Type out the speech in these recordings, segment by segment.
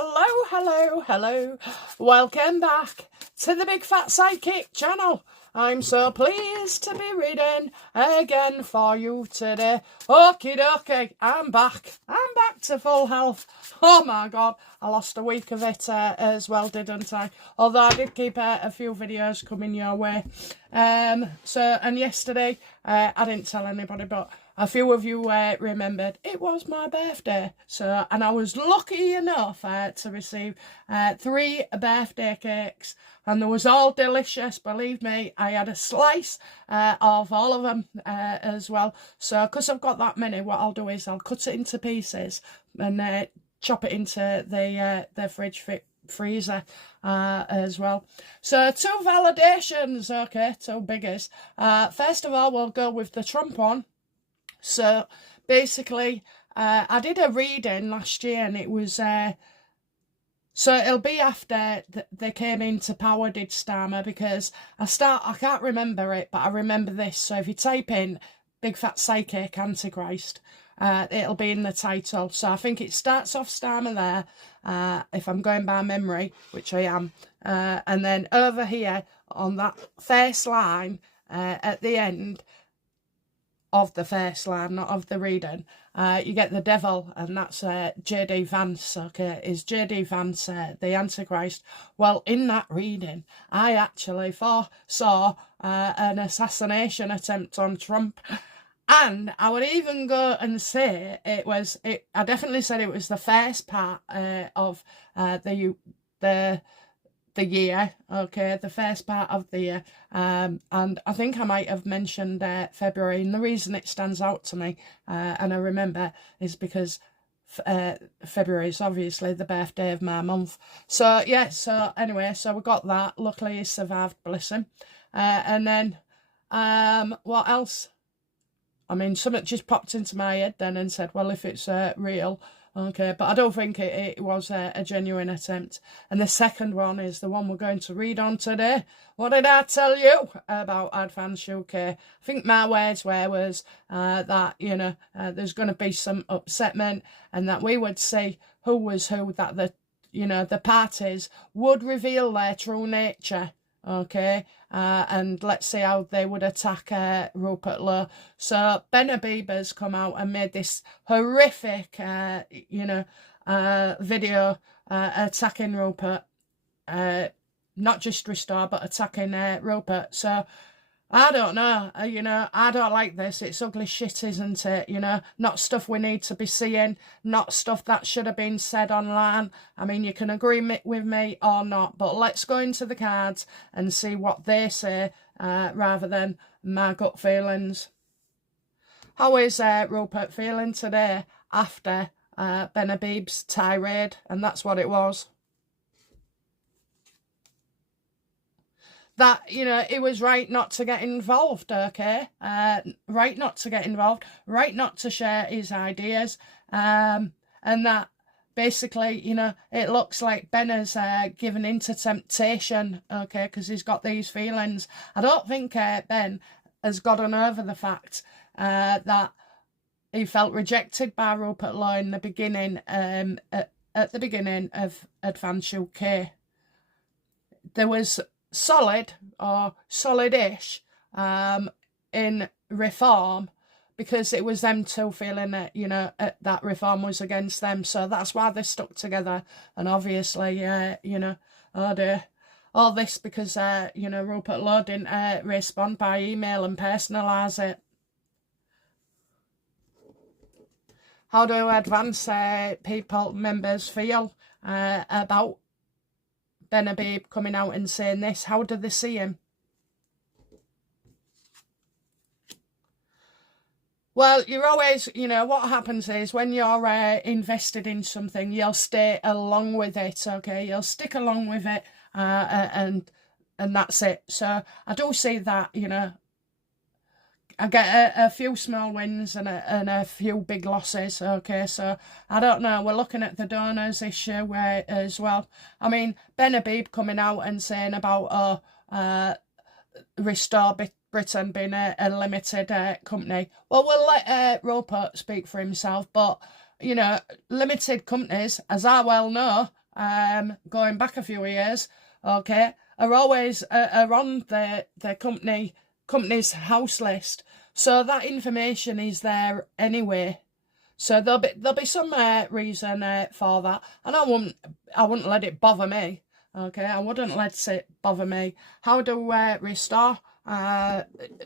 hello. Welcome back to the Big Fat Sidekick channel. I'm so pleased to be reading again for you today. Okie dokie, I'm back. I'm back to full health. Oh my God, I lost a week of it as well, didn't I? Although I did keep a few videos coming your way. And yesterday, I didn't tell anybody, but a few of you remembered it was my birthday. And I was lucky enough to receive 3 birthday cakes. And they was all delicious, believe me. I had a slice of all of them as well. So, because I've got that many, what I'll do is I'll cut it into pieces and chop it into the fridge freezer as well. So 2 validations, okay, 2 biggies. First of all, we'll go with the Trump one. So basically, I did a reading last year, and it was so it'll be after they came into power, did Starmer, because I can't remember it, but I remember this. So if you type in Big Fat Psychic Antichrist, it'll be in the title. So I think it starts off Starmer there, if I'm going by memory, which I am. And then over here on that first line, at the end of the first line, not of the reading, you get the devil, and that's J.D. Vance. Okay, is J.D. Vance the Antichrist? Well, in that reading, I actually foresaw an assassination attempt on Trump. And I would even go and say I definitely said it was the first part of the year, okay, the first part of the year, and I think I might have mentioned February, and the reason it stands out to me, and I remember, is because February is obviously the birthday of my month. So yeah, so anyway, so we got that. Luckily he survived, bless him. And then what else? I mean, something just popped into my head then and said, well, if it's real, okay, but I don't think it was a genuine attempt. And the second one is the one we're going to read on today. What did I tell you about Advance UK? I think my words was that, you know, there's going to be some upsetment, and that we would see who was who, that the parties would reveal their true nature. Okay, and let's see how they would attack Rupert Lowe. So Ben Habib has come out and made this horrific, video attacking Rupert, not just Restore, but attacking Rupert. So I don't know, I don't like this. It's ugly shit, isn't it? Not stuff we need to be seeing, not stuff that should have been said online. I mean, you can agree with me or not, but let's go into the cards and see what they say rather than my gut feelings. How is Rupert feeling today after Ben Habib's tirade? And that's what it was. That, it was right not to get involved, okay? Right not to get involved, right not to share his ideas. And that basically, it looks like Ben has given into temptation, okay, because he's got these feelings. I don't think Ben has gotten over the fact that he felt rejected by Rupert Lowe in the beginning, at the beginning of Advance UK. There was solid or solid-ish in Reform, because it was them two feeling that that Reform was against them, so that's why they stuck together. And obviously oh dear, all this because Rupert Lowe didn't respond by email and personalise it. How do Advance members feel about Ben Habib coming out and saying this? How do they see him? Well, you're always, what happens is when you're invested in something, you'll stay along with it, okay? You'll stick along with it, and that's it. So I do see that, I get a few small wins and a few big losses, okay? So I don't know, we're looking at the donors issue as well. I mean, Ben Habib coming out and saying about Restore Britain being a limited company. Well, we'll let Rupert speak for himself, but limited companies, as I well know, going back a few years, okay, are always are on the company's house list. So that information is there anyway. So there'll be some reason for that, and I wouldn't let it bother me. Okay, I wouldn't let it bother me. How do Restore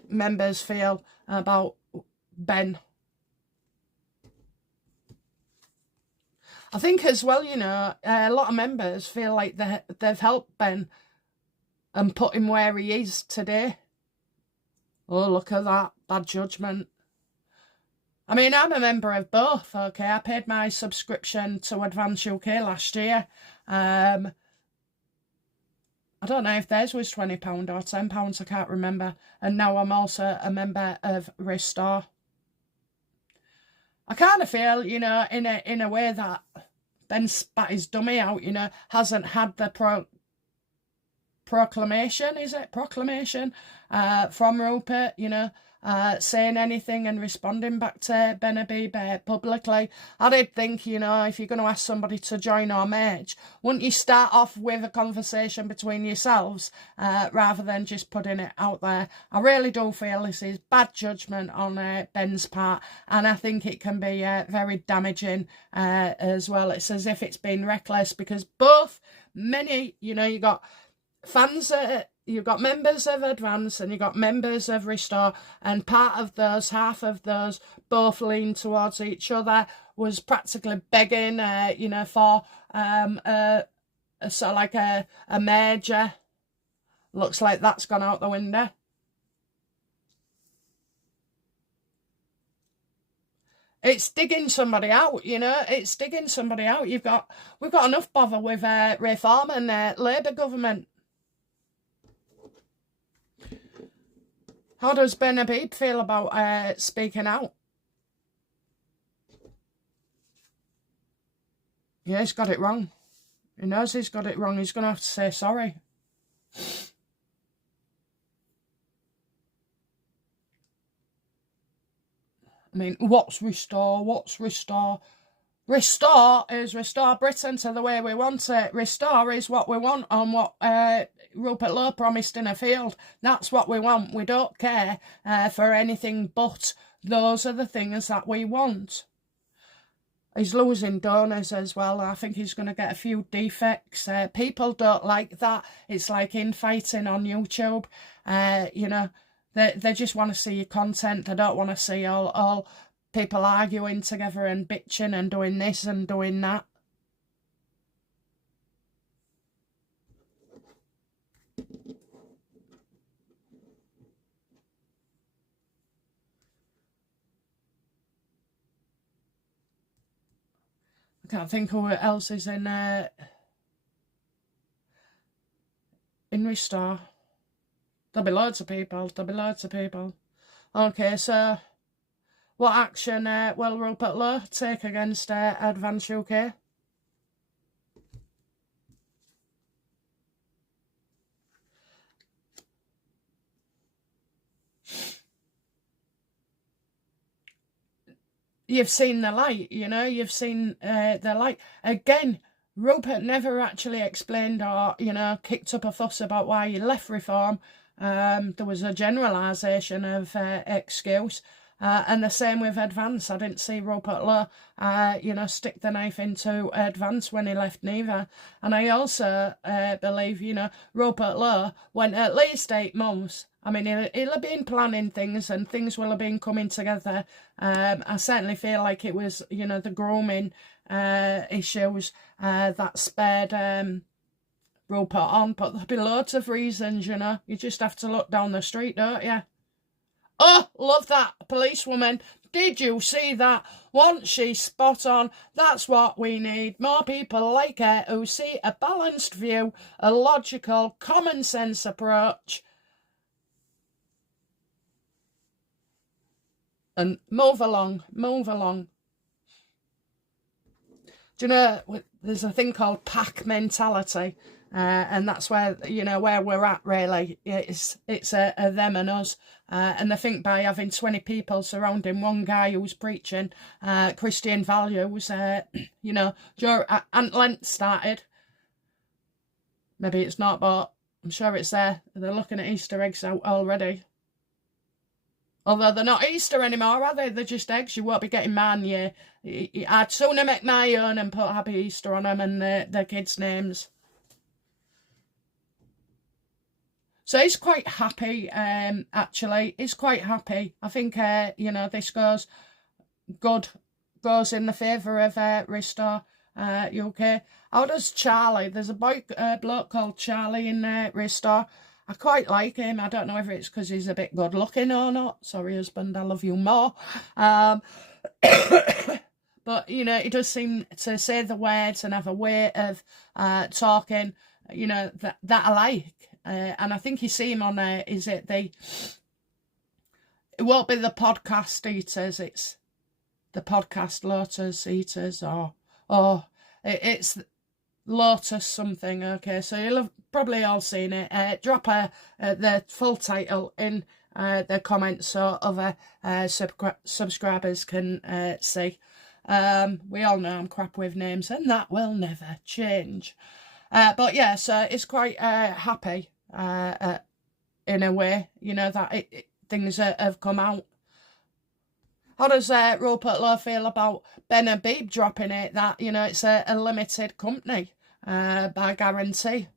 members feel about Ben? I think as well, you know, a lot of members feel like they've helped Ben and put him where he is today. Oh, look at that. Bad judgment. I mean, I'm a member of both, okay? I paid my subscription to Advance UK last year. I don't know if theirs was £20 or £10, I can't remember. And now I'm also a member of Restore. I kind of feel, you know, in a way that Ben spat his dummy out, you know, hasn't had the proclamation, is it? Proclamation from Rupert, you know, saying anything and responding back to Ben Habib publicly. I did think, you know, if you're going to ask somebody to join our merge, wouldn't you start off with a conversation between yourselves rather than just putting it out there? I really do feel this is bad judgment on Ben's part, and I think it can be very damaging as well. It's as if it's been reckless, because both many, you know, you got fans, you've got members of Advance and you've got members of Restore, and part of those, half of those, both lean towards each other, was practically begging, you know, for a sort of like a merger. Looks like that's gone out the window. It's digging somebody out, you know. It's digging somebody out. We've got enough bother with reform and Labour government. How does Ben Habib feel about speaking out? Yeah, he's got it wrong. He knows he's got it wrong. He's going to have to say sorry. I mean, what's Restore? What's Restore? Restore is restore Britain to the way we want it. Restore is what we want on what Rupert Lowe promised in a field. That's what we want. We don't care for anything but those are the things that we want. He's losing donors as well. I think he's going to get a few defects. People don't like that. It's like infighting on YouTube. You know, they just want to see your content. They don't want to see all people arguing together and bitching and doing this and doing that. I can't think who else is in Restore. There'll be loads of people. There'll be loads of people. Okay, so what action will Rupert Lowe take against Advance UK? You've seen the light, you know, you've seen the light. Again, Rupert never actually explained or, you know, kicked up a fuss about why he left Reform. There was a generalisation of excuse. And the same with Advance. I didn't see Rupert Lowe, you know, stick the knife into Advance when he left neither. And I also believe, you know, Rupert Lowe went at least 8 months. I mean, he'll have been planning things and things will have been coming together. I certainly feel like it was, you know, the grooming issues that spared Rupert on. But there'll be loads of reasons, you know. You just have to look down the street, don't you? Oh, love that policewoman. Did you see that? Once she's spot on. That's what we need. More people like her who see a balanced view, a logical, common sense approach. And move along, move along. Do you know, there's a thing called pack mentality. And that's where, you know, where we're at, really. It's a them and us. And I think by having 20 people surrounding one guy who's preaching Christian values, you know, Aunt Lent started, Maybe it's not, but I'm sure it's there. They're looking at Easter eggs out already. Although they're not Easter anymore, are they? They're just eggs. You won't be getting mine. I'd sooner make my own and put Happy Easter on them and their kids' names. So he's quite happy, actually. He's quite happy. I think, this goes in the favour of Restore UK. How does Charlie? There's a bloke called Charlie in Restore. I quite like him. I don't know if it's because he's a bit good looking or not. Sorry, husband, I love you more. But, he does seem to say the words and have a way of talking, that I like. And I think you see him on it won't be the podcast eaters, it's the podcast Lotus eaters, or it's Lotus something. Okay, so you'll have probably all seen it. Drop the full title in the comments so other subscribers can see. We all know I'm crap with names, and that will never change. But yeah, so it's quite happy in a way, that things have come out. How does Rupert Lowe feel about Ben Habib dropping it that, it's a limited company by guarantee?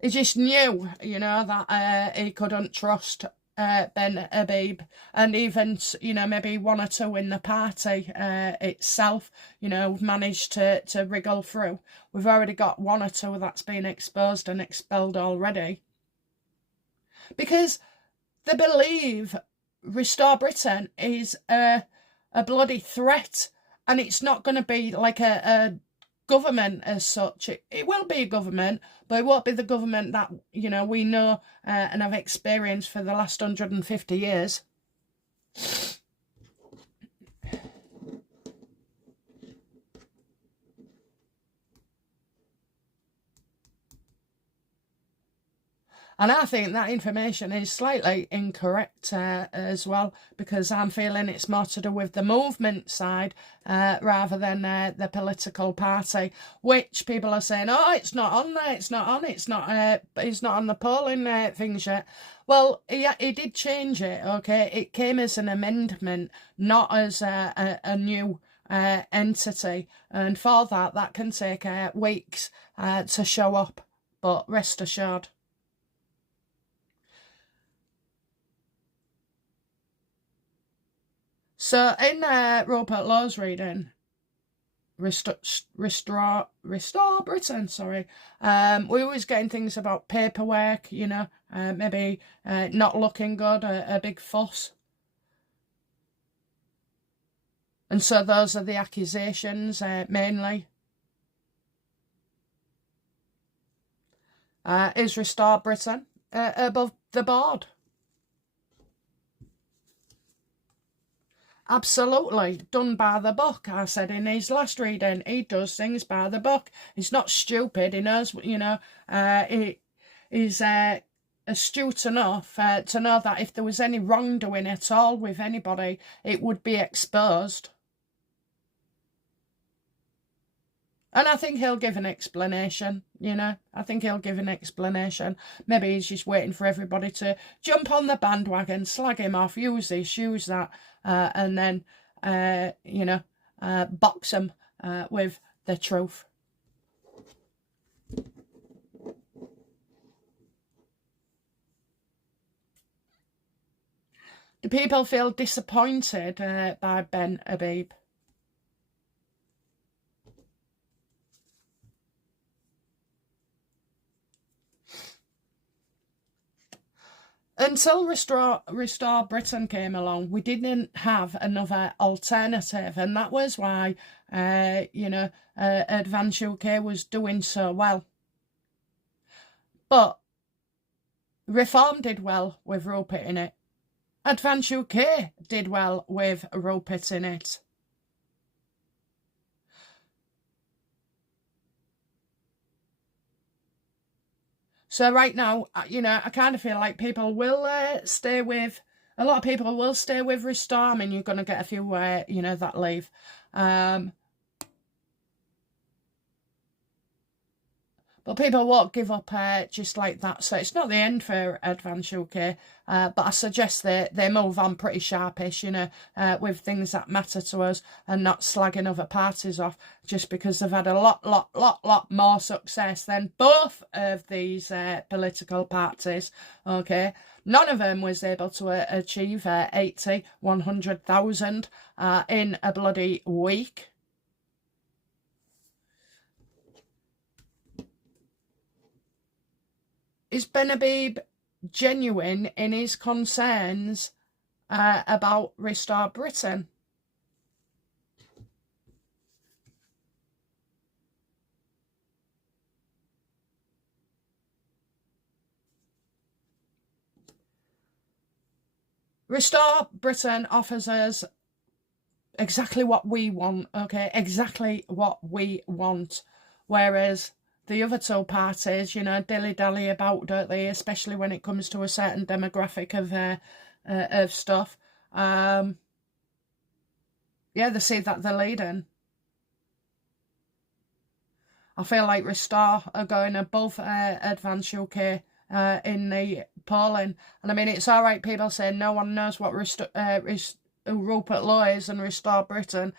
He just knew, that he couldn't trust Ben Habib, and even maybe one or two in the party itself managed to wriggle through. We've already got one or two that's been exposed and expelled already because they believe Restore Britain is a bloody threat, and it's not going to be like a government as such. It will be a government, but it won't be the government that we know and have experienced for the last 150 years. And I think that information is slightly incorrect as well, because I'm feeling it's more to do with the movement side rather than the political party, which people are saying, oh, it's not on there, it's not on the polling things yet. Well, he did change it, okay? It came as an amendment, not as a new entity. And for that can take weeks to show up, but rest assured. So in Rupert Lowe's reading, Restore Britain, sorry, we was getting things about paperwork, maybe not looking good, a big fuss. And so those are the accusations, mainly. Is Restore Britain above the board? Absolutely, done by the book. I said in his last reading, he does things by the book. He's not stupid. He knows, he's astute enough to know that if there was any wrongdoing at all with anybody, it would be exposed. And I think he'll give an explanation, I think he'll give an explanation. Maybe he's just waiting for everybody to jump on the bandwagon, slag him off, use this, use that, and then, box him with the truth. Do people feel disappointed by Ben Habib? Until Restore Britain came along, we didn't have another alternative, and that was why, Advance UK was doing so well. But Reform did well with Rupert in it. Advance UK did well with Rupert in it. So right now, I kind of feel like people will stay with, a lot of people will stay with Restore. I mean, you're going to get a few, that leave. But people won't give up just like that. So it's not the end for Advance UK. But I suggest they move on pretty sharpish, you know, with things that matter to us and not slagging other parties off just because they've had a lot more success than both of these political parties, okay? None of them was able to achieve 80, 100,000 in a bloody week. Is Ben Habib genuine in his concerns about Restore Britain? Restore Britain offers us exactly what we want, okay? Exactly what we want. Whereas the other two parties, you know, dilly-dally about, don't they? Especially when it comes to a certain demographic of stuff. Yeah, they see that they're leading. I feel like Restore are going above Advance UK in the polling. And I mean, it's all right people saying no one knows what Rupert Law is and Restore Britain.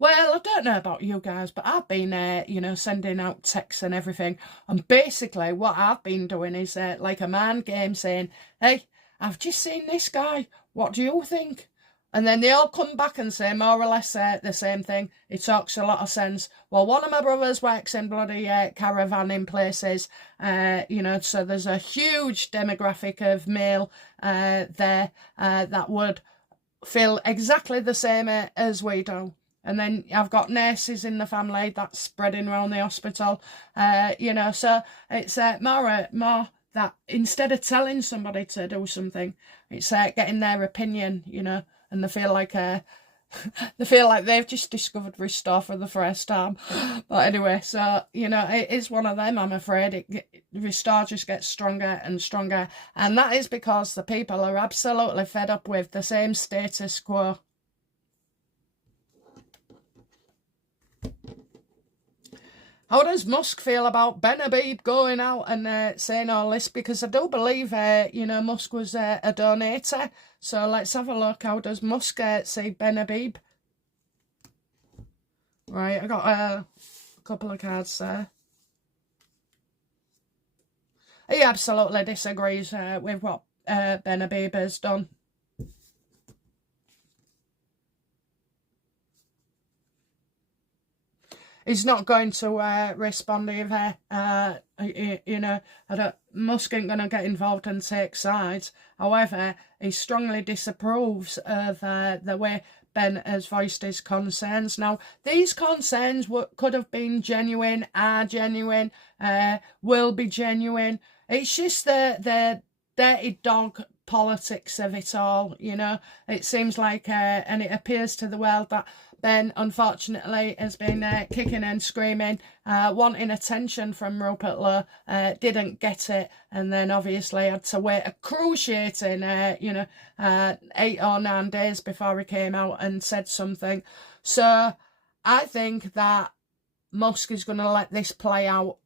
Well, I don't know about you guys, but I've been, you know, sending out texts and everything. And basically what I've been doing is like a mind game saying, hey, I've just seen this guy. What do you think? And then they all come back and say more or less the same thing. It talks a lot of sense. Well, one of my brothers works in bloody caravan in places, you know, so there's a huge demographic of male there that would feel exactly the same as we do. And then I've got nurses in the family that's spreading around the hospital, you know, so it's more that instead of telling somebody to do something, it's getting their opinion, you know, and they feel like they've just discovered Restore for the first time. But anyway, so, you know, it is one of them, I'm afraid. Restore just gets stronger and stronger. And that is because the people are absolutely fed up with the same status quo. How does Musk feel about Ben Habib going out and saying all this? Because I do believe, you know, Musk was a donator. So let's have a look. How does Musk see Ben Habib? Right, I got a couple of cards there. He absolutely disagrees with what Ben Habib has done. He's not going to respond either. You know, Musk ain't going to get involved and take sides. However, he strongly disapproves of the way Ben has voiced his concerns. Now, these concerns could have been genuine, are genuine, will be genuine. It's just the dirty dog politics of it all, you know. It seems like, and it appears to the world that Ben, unfortunately, has been kicking and screaming, wanting attention from Rupert Law, didn't get it, and then obviously had to wait excruciating, you know, 8 or 9 days before he came out and said something. So I think that Musk is going to let this play out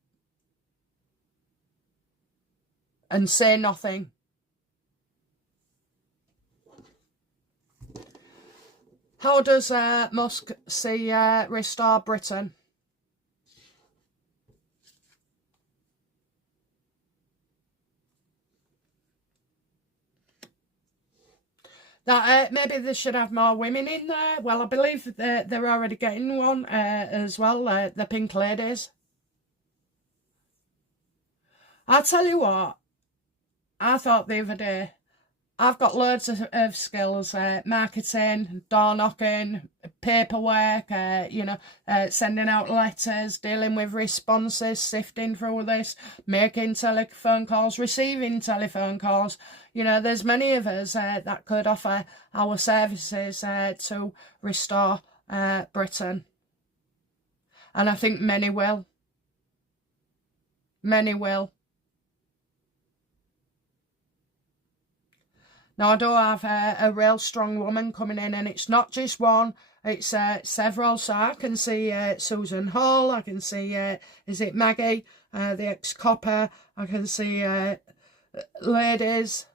and say nothing. How does Musk see Restore Britain? That maybe they should have more women in there. Well, I believe they're already getting one as well, the Pink Ladies. I'll tell you what, I thought the other day, I've got loads of skills, marketing, door knocking, paperwork, you know, sending out letters, dealing with responses, sifting through this, making telephone calls, receiving telephone calls. You know, there's many of us that could offer our services to Restore Britain. And I think many will. Many will. Now, I do have a real strong woman coming in, and it's not just one, It's several, so I can see Susan Hall, I can see, is it Maggie, the ex-copper, I can see ladies.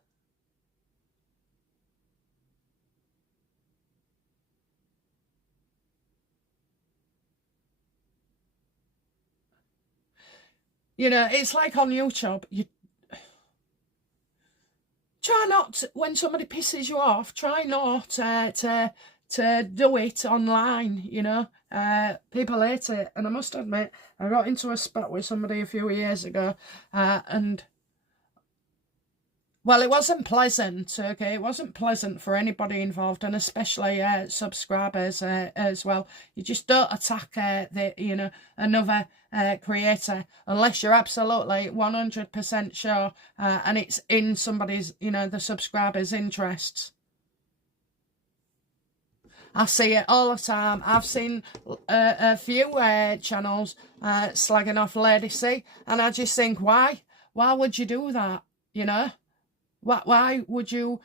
You know, it's like on YouTube, you try not to, when somebody pisses you off, try not to do it online, you know. People hate it, and I must admit, I got into a spat with somebody a few years ago, and well, it wasn't pleasant, okay? It wasn't pleasant for anybody involved, and especially subscribers as well. You just don't attack another creator unless you're absolutely 100% sure, and it's in somebody's, the subscriber's interests. I see it all the time. I've seen a few channels slagging off Lady C, and I just think, why? Why would you do that, you know? Why would you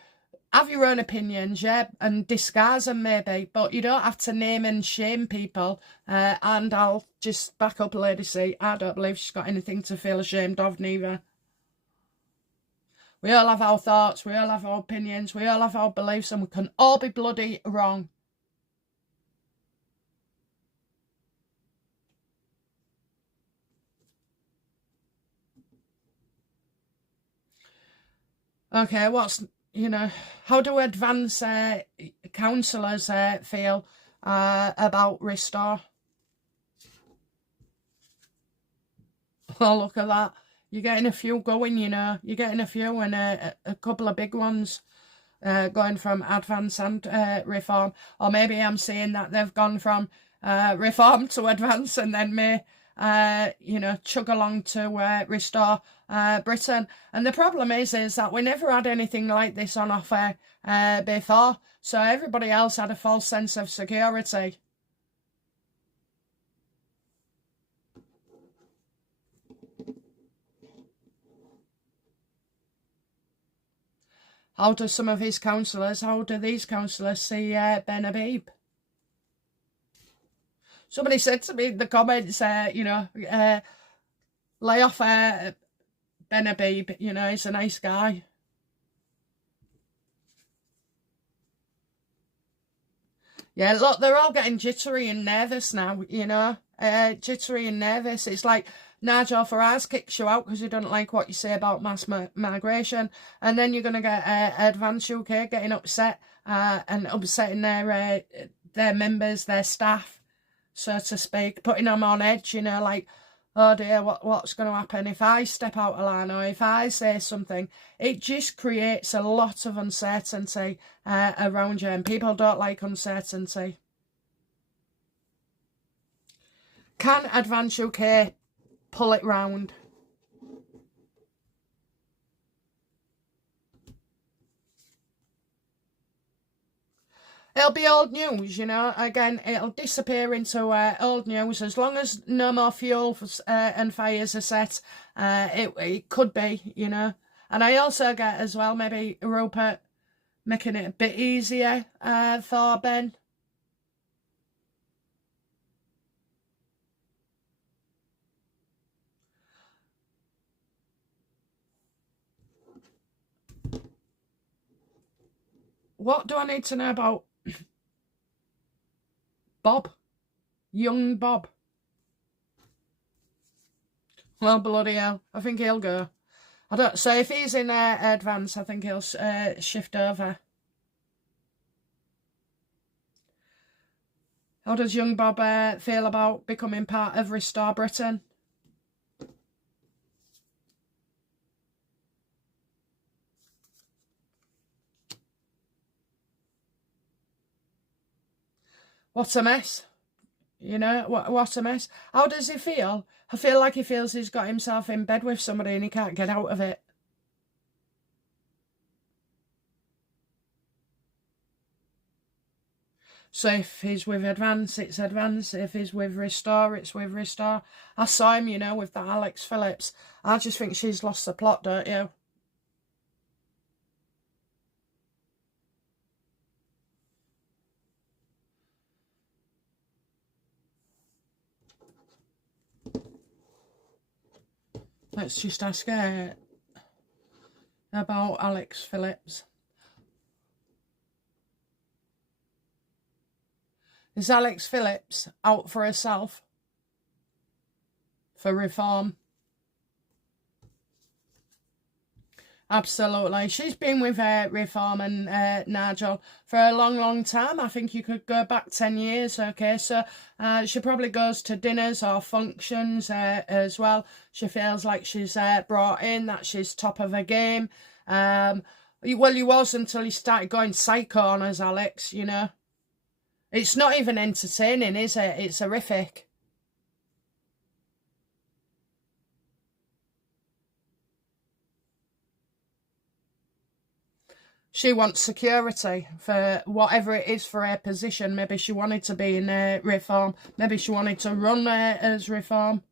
have your own opinions, yeah, and disguise them maybe, but you don't have to name and shame people. And I'll just back up Lady C. I don't believe she's got anything to feel ashamed of, neither. We all have our thoughts, we all have our opinions, we all have our beliefs, and we can all be bloody wrong. Okay, how do advanced counsellors feel about Restore? Oh, look at that. You're getting a few going, You're getting a few, and a couple of big ones going from advance and reform. Or maybe I'm seeing that they've gone from reform to advance, and then may chug along to restore Britain. And the problem is that we never had anything like this on offer before, so everybody else had a false sense of security. How do these councillors see Ben Habib? Somebody said to me in the comments, lay off Ben Habib, he's a nice guy. Yeah, look, they're all getting jittery and nervous now, jittery and nervous. It's like Nigel Farage kicks you out because you don't like what you say about mass migration, and then you're going to get Advance UK getting upset and upsetting their members, their staff, so to speak, putting them on edge, like, oh dear, what's going to happen if I step out of line or if I say something? It just creates a lot of uncertainty around you, and people don't like uncertainty. Can Advance UK pull it round? It'll be old news, Again, it'll disappear into old news. As long as no more fuel and fires are set, it could be, And I also get as well, maybe Rupert making it a bit easier for Ben. What do I need to know about Bob? Young Bob. Well, bloody hell. I think he'll go. So if he's in advance, I think he'll shift over. How does young Bob feel about becoming part of Restore Britain? What a mess. What a mess. How does he feel? I feel like he feels he's got himself in bed with somebody and he can't get out of it. So if he's with Advance, it's Advance. If he's with Restore, it's with Restore. I saw him, with that Alex Phillips. I just think she's lost the plot, don't you? Let's just ask her about Alex Phillips. Is Alex Phillips out for herself? For reform? Absolutely. She's been with Reform and Nigel for a long, long time. I think you could go back 10 years, okay? So she probably goes to dinners or functions as well. She feels like she's brought in, that she's top of her game. Well, he was until he started going psycho on us, Alex, you know. It's not even entertaining, is it? It's horrific. She wants security for whatever it is for her position. Maybe she wanted to be in Reform. Maybe she wanted to run as Reform.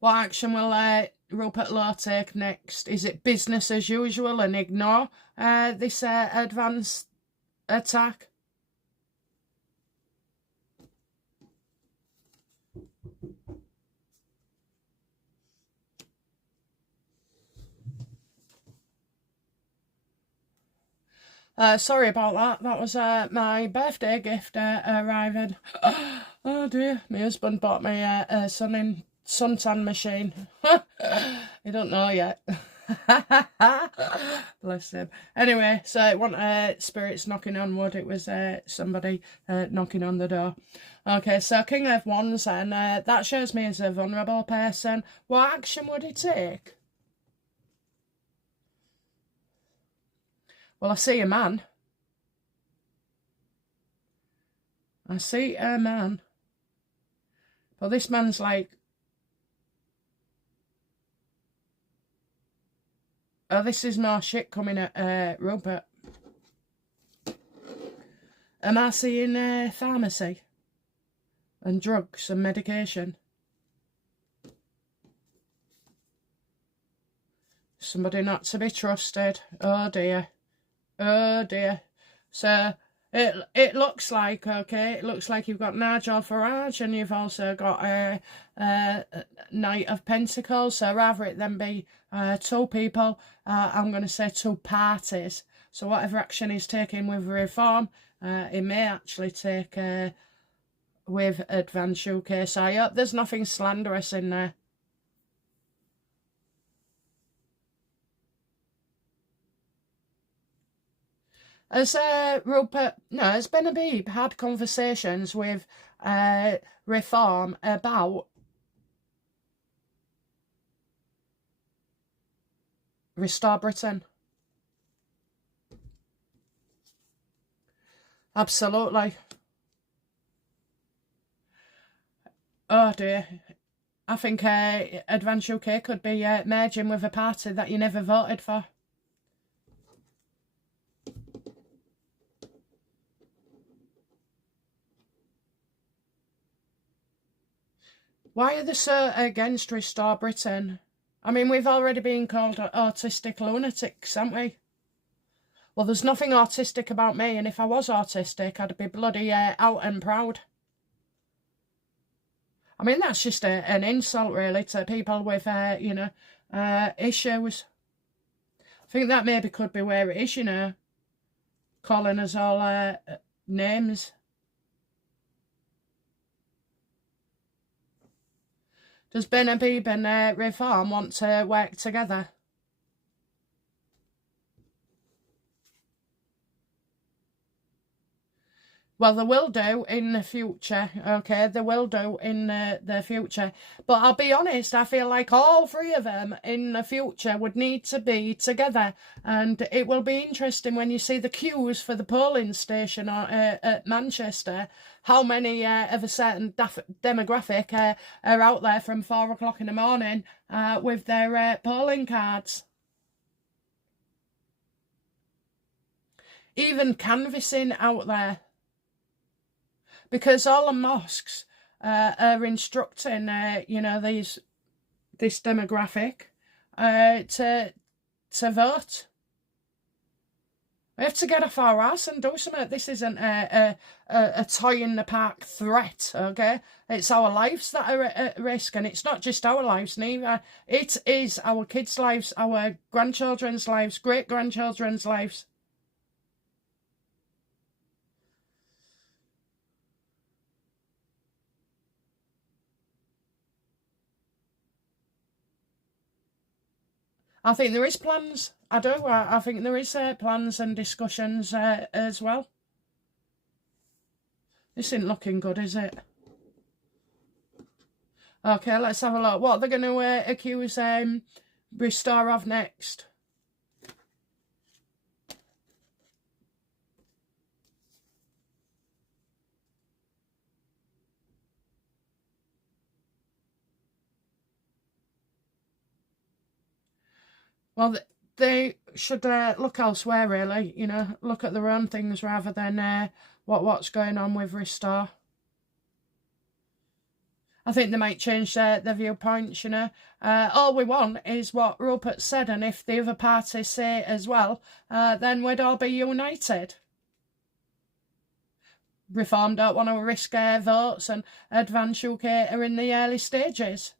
What action will Rupert Lowe take next? Is it business as usual and ignore this advanced attack? Sorry about that. That was my birthday gift arriving. Oh dear, my husband bought me a suntan machine. You don't know yet. Bless him. Anyway, so it wasn't spirits knocking on wood. It was somebody knocking on the door. Okay, so King of Wands, and that shows me as a vulnerable person. What action would he take? Well, I see a man. I see a man. But this man's like... Oh, this is more shit coming at Rupert. Am I seeing pharmacy? And drugs and medication? Somebody not to be trusted. Oh dear. Oh dear. So it looks like, okay, it looks like you've got Nigel Farage and you've also got a Knight of Pentacles. So rather it than be two people, I'm going to say two parties. So whatever action he's taking with Reform, he may actually take with Advance UK. So I hope there's nothing slanderous in there. Has Rupert, no, has Ben Habib had conversations with Reform about Restore Britain? Absolutely. Oh dear. I think Advance UK could be merging with a party that you never voted for. Why are they so against Restore Britain? I mean, we've already been called autistic lunatics, haven't we? Well, there's nothing autistic about me, and if I was autistic, I'd be bloody out and proud. I mean, that's just an insult, really, to people with, you know, issues. I think that maybe could be where it is, you know, calling us all names. Does Ben Habib and Reform want to work together? Well, they will do in the future, okay? They will do in the future. But I'll be honest, I feel like all three of them in the future would need to be together. And it will be interesting when you see the queues for the polling station at Manchester, how many of a certain demographic are out there from 4 o'clock in the morning with their polling cards. Even canvassing out there. Because all the mosques are instructing, you know, this demographic to vote. We have to get off our ass and do something. This isn't a toy in the park threat, okay? It's our lives that are at risk, and it's not just our lives, neither. It is our kids' lives, our grandchildren's lives, great-grandchildren's lives. I think there is plans. I do. I think there is plans and discussions as well. This isn't looking good, is it? Okay, let's have a look. What are they going to accuse Restore of next? Well, they should look elsewhere, really. You know, look at their own things rather than what's going on with Restore. I think they might change their viewpoints, you know. All we want is what Rupert said, and if the other parties say as well, then we'd all be united. Reform don't want to risk votes, and Advance UK are in the early stages.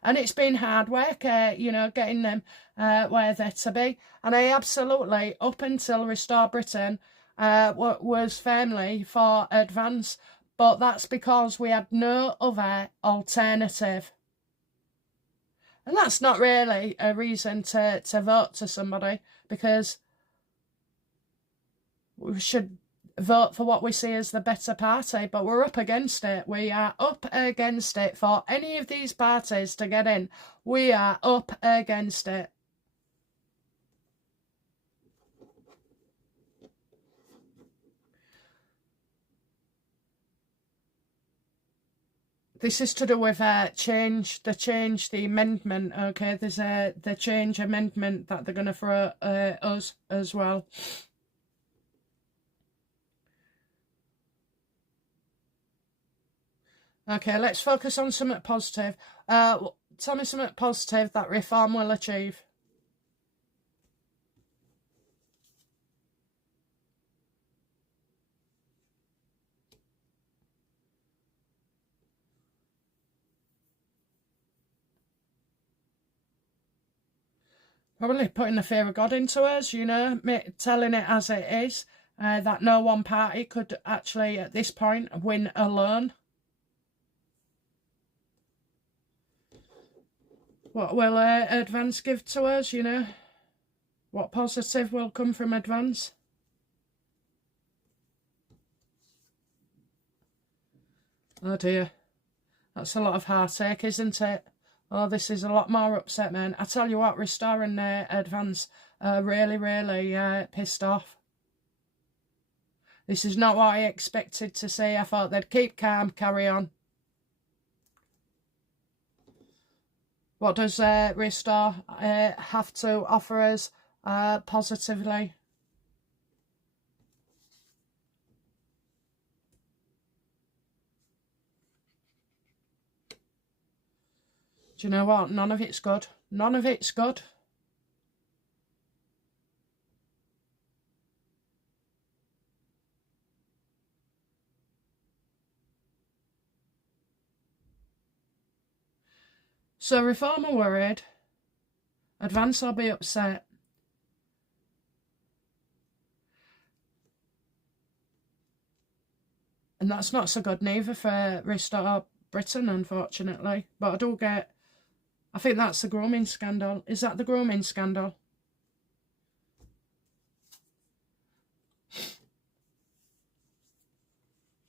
And it's been hard work, you know, getting them where they're to be. And I absolutely, up until Restore Britain, was firmly for Advance. But that's because we had no other alternative. And that's not really a reason to vote to somebody, because we should vote for what we see as the better party, but we're up against it. We are up against it. For any of these parties to get in, we are up against it. This is to do with the amendment, okay? There's the change amendment that they're going to throw us as well. Okay, let's focus on something positive. Tell me something positive that Reform will achieve. Probably putting the fear of God into us, you know, telling it as it is, that no one party could actually, at this point, win alone. What will Advance give to us, you know? What positive will come from Advance? Oh dear. That's a lot of heartache, isn't it? Oh, this is a lot more upset, man. I tell you what, Restore and Advance are really, really pissed off. This is not what I expected to see. I thought they'd keep calm, carry on. What does Restore have to offer us positively? Do you know what? None of it's good. None of it's good. So Reform are worried. Advance will be upset. And that's not so good neither for Restore Britain, unfortunately. But I think that's the grooming scandal. Is that the grooming scandal?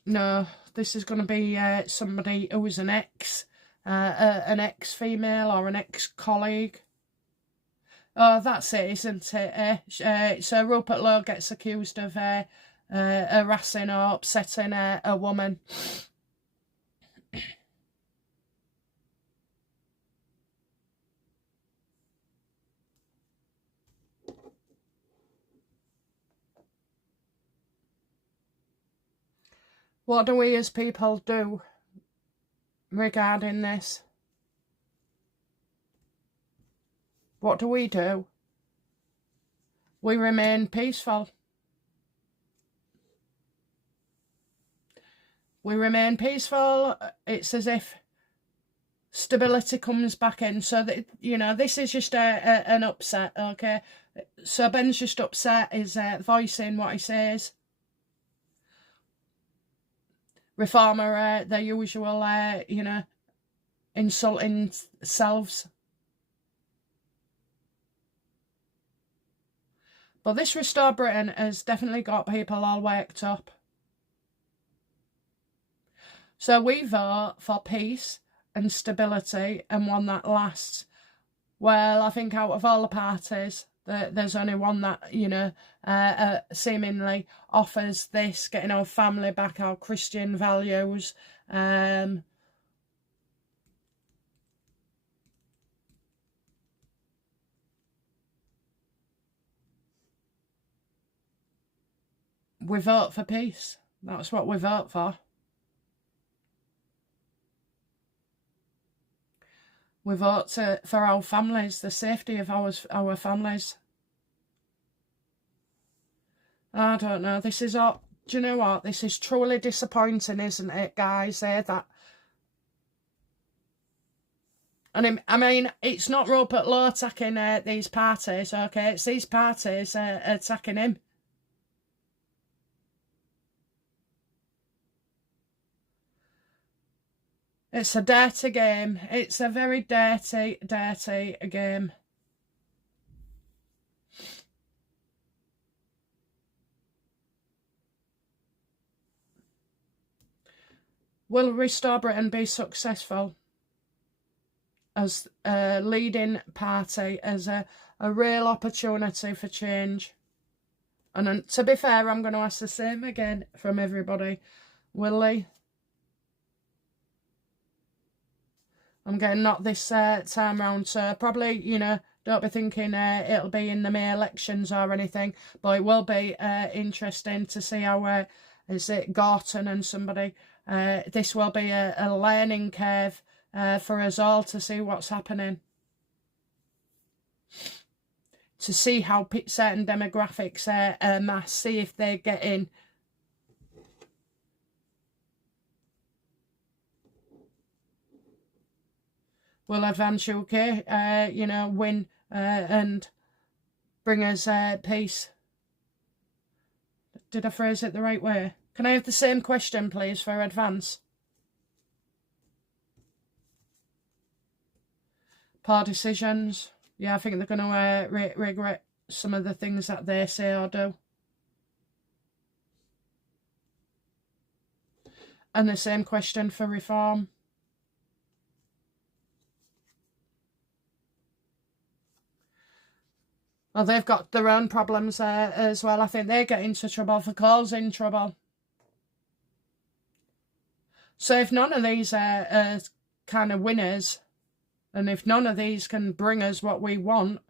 No, this is going to be somebody who was an ex-female or an ex-colleague. Oh, that's it, isn't it? So Rupert Lowe gets accused of harassing or upsetting a woman. What do we as people do regarding this? What do we do? We remain peaceful. We remain peaceful. It's as if stability comes back in. So that, you know, this is just an upset, okay? So Ben's just upset. He's voicing what he says. Reformer, their usual, you know, insulting selves. But this Restore Britain has definitely got people all waked up. So we vote for peace and stability and one that lasts. Well, I think out of all the parties, there's only one that, you know, seemingly offers this, getting our family back, our Christian values. We vote for peace. That's what we vote for. We vote for our families, the safety of our families. I don't know. This is all. Do you know what? This is truly disappointing, isn't it, guys? That. And I mean, it's not Rupert Lowe attacking these parties, okay? It's these parties attacking him. It's a dirty game. It's a very dirty, dirty game. Will Restore Britain be successful as a leading party, as a real opportunity for change? And to be fair, I'm going to ask the same again from everybody. Will they? I'm getting not this time round, so probably, you know, don't be thinking it'll be in the May elections or anything, but it will be interesting to see how, is it Gorton and somebody, this will be a learning curve for us all to see what's happening. To see how certain demographics mass, see if they get in. Will Advance UK, you know, win and bring us peace? Did I phrase it the right way? Can I have the same question, please, for Advance? Poor decisions. Yeah, I think they're going to regret some of the things that they say or do. And the same question for Reform. Well, they've got their own problems as well. I think they get into trouble for causing trouble. So if none of these are kind of winners, and if none of these can bring us what we want,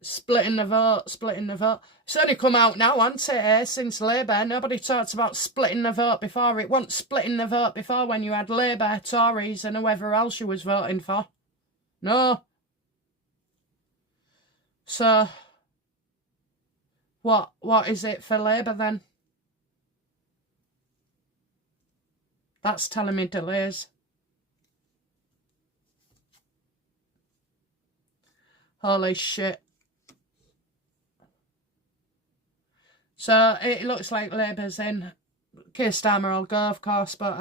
splitting the vote. It's only come out now, hasn't it, since Labour? Nobody talked about splitting the vote before. It wasn't splitting the vote before when you had Labour, Tories and whoever else you was voting for. No. So, what is it for Labour then? That's telling me delays. Holy shit. So, it looks like Labour's in. Keir Starmer will go, of course, but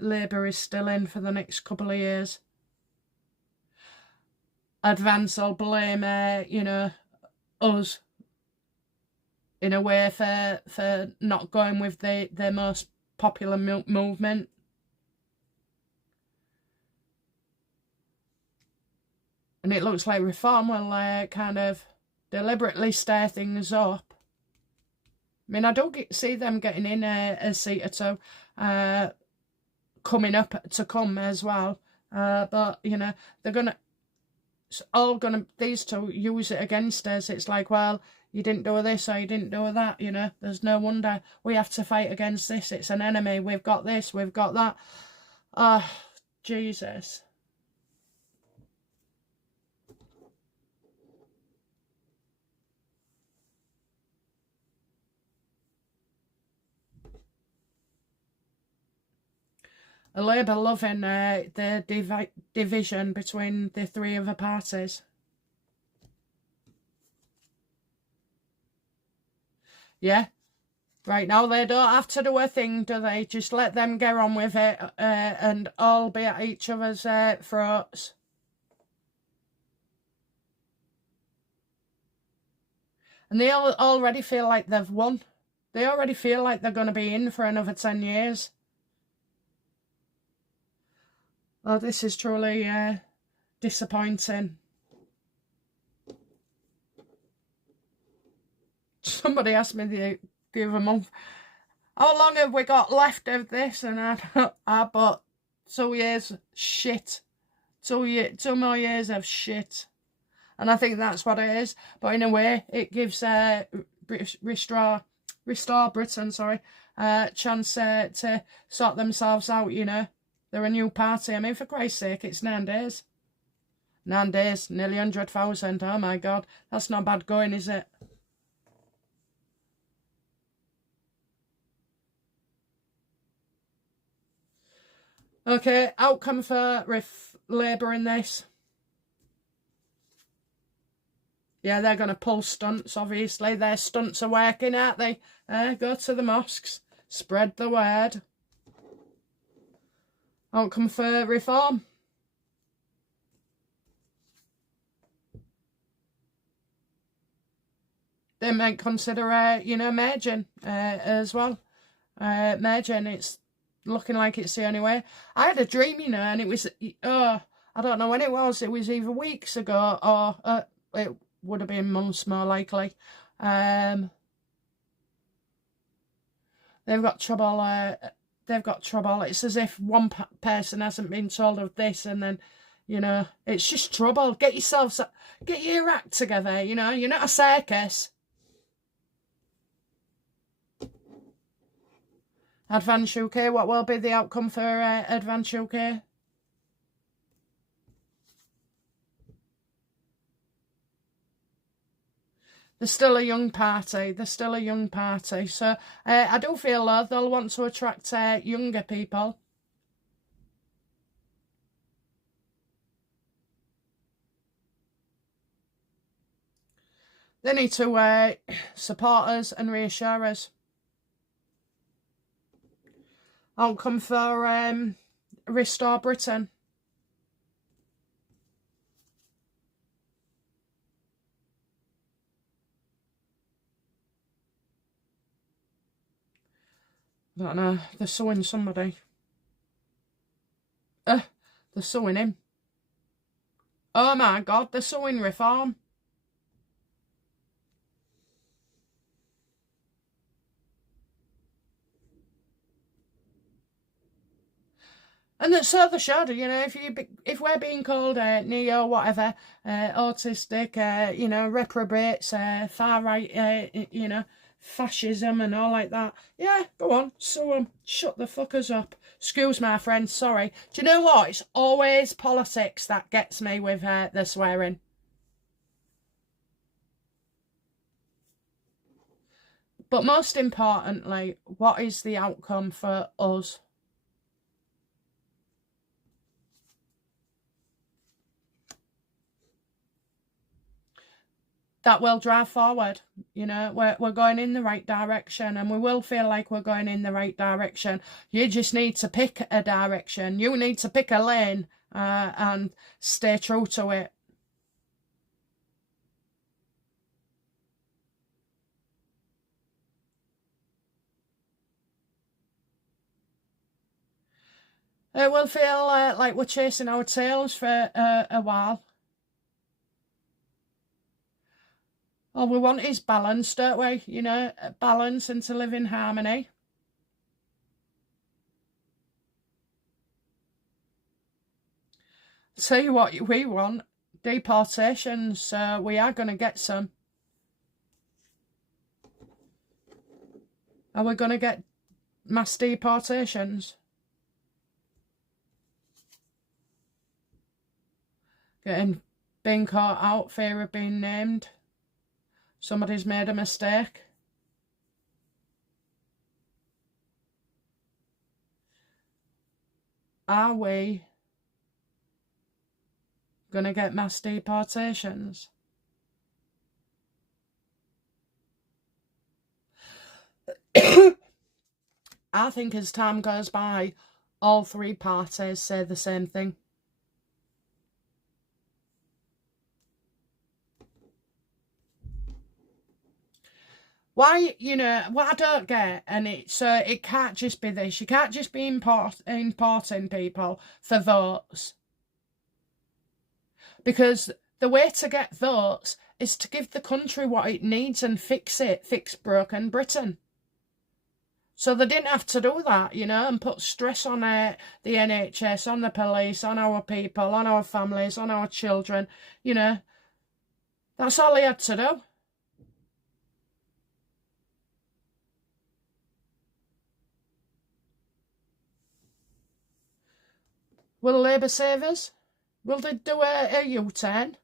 Labour is still in for the next couple of years. Advance will blame, you know, us in a way for not going with their most popular movement. And it looks like Reform will kind of deliberately stir things up. I mean, I don't see them getting in a seat or two coming up to come as well. But, you know, they're going to, it's all going to, these two use it against us. It's like, well, you didn't do this or you didn't do that, you know. There's no wonder we have to fight against this. It's an enemy. We've got this, we've got that. Oh, Jesus. Labour loving the division between the three other parties. Yeah. Right now, they don't have to do a thing, do they? Just let them get on with it and all be at each other's throats. And they already feel like they've won. They already feel like they're going to be in for another 10 years. Oh, this is truly disappointing. Somebody asked me the other month, how long have we got left of this? And I bought 2 years shit. 2 more years of shit. And I think that's what it is. But in a way, it gives Restore Britain, a chance to sort themselves out, you know. They're a new party. I mean, for Christ's sake, it's 9 days. 9 days, nearly 100,000. Oh my God, that's not bad going, is it? Okay, outcome for Labour in this. Yeah, they're going to pull stunts, obviously. Their stunts are working, aren't they? Go to the mosques. Spread the word. Outcome for Reform. They might consider, you know, merging as well. Merging, it's looking like it's the only way. I had a dream, you know, and it was, I don't know when it was. It was either weeks ago or it would have been months more likely. They've got trouble. It's as if one person hasn't been told of this, and then, you know, it's just trouble. Get your act together. You know, you're not a circus. Advance UK. What will be the outcome for Advance UK? They're still a young party. So I do feel they'll want to attract younger people. They need to support us and reassure us. Outcome for Restore Britain. I don't know. They're suing somebody. They're suing him. Oh my God, they're suing Reform. And that's so they should, you know, if we're being called neo whatever, autistic, you know, reprobates, far right, you know, fascism and all like that, yeah, go on, sue them, shut the fuckers up. Excuse my friend, sorry. Do you know what? It's always politics that gets me with the swearing. But most importantly, what is the outcome for us? That will drive forward. You know, we're going in the right direction, and we will feel like we're going in the right direction. You just need to pick a direction. You need to pick a lane and stay true to it. It will feel like we're chasing our tails for a while. All we want is balance, don't we? You know, balance and to live in harmony. Tell you what we want, deportations, so we are going to get some. Are we going to get mass deportations? Being caught out, fear of being named. Somebody's made a mistake. are we going to get mass deportations? I think as time goes by, all three parties say the same thing. Why, you know, what I don't get, and it can't just be this. You can't just be importing people for votes. Because the way to get votes is to give the country what it needs and fix broken Britain. So they didn't have to do that, you know, and put stress on the NHS, on the police, on our people, on our families, on our children, you know. That's all they had to do. Will Labour save us? Will they do a U-turn?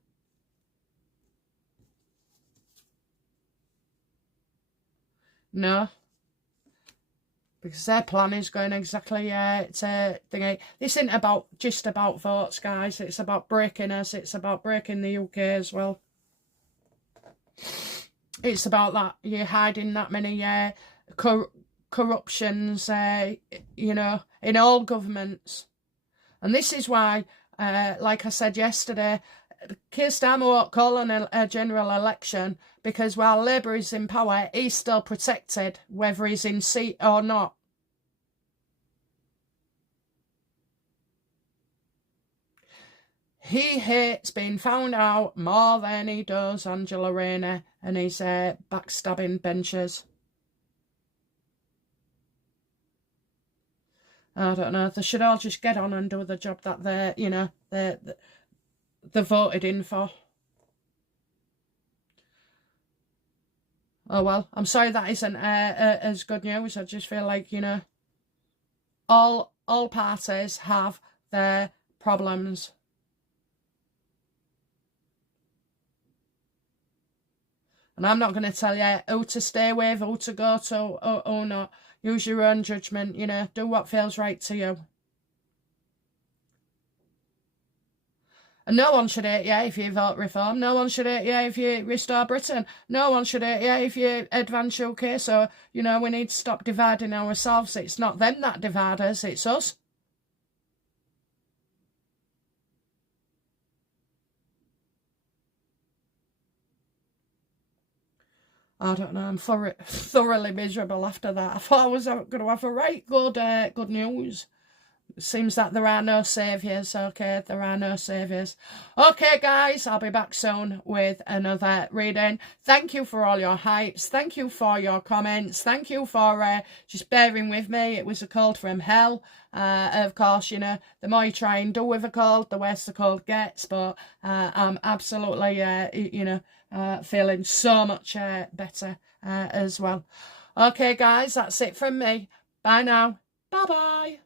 No. Because their plan is going exactly to thingy. This isn't just about votes, guys. It's about breaking us. It's about breaking the UK as well. It's about that. You're hiding that many corruptions, you know, in all governments. And this is why, like I said yesterday, Keir Starmer won't call on a general election because while Labour is in power, he's still protected, whether he's in seat or not. He hates being found out more than he does Angela Rayner and his backstabbing benchers. I don't know. They should all just get on and do the job that they're, you know, they voted in for. Oh well, I'm sorry that isn't as good news. I just feel like, you know, all parties have their problems. And I'm not going to tell you who to stay with, who to go to, or not. Use your own judgment, you know, do what feels right to you. And no one should hate you if you vote reform. No one should hate you if you restore Britain. No one should hate you if you advance UK. So, you know, we need to stop dividing ourselves. It's not them that divide us, it's us. I don't know, I'm thoroughly miserable after that. I thought I was going to have a right good news. It seems that there are no saviours, okay? There are no saviours. Okay, guys, I'll be back soon with another reading. Thank you for all your hypes. Thank you for your comments. Thank you for just bearing with me. It was a cold from hell. Of course, you know, the more you try and do with a cold, the worse the cold gets. But I'm absolutely, you know, feeling so much better as well. Okay, guys, that's it from me. Bye now. Bye-bye.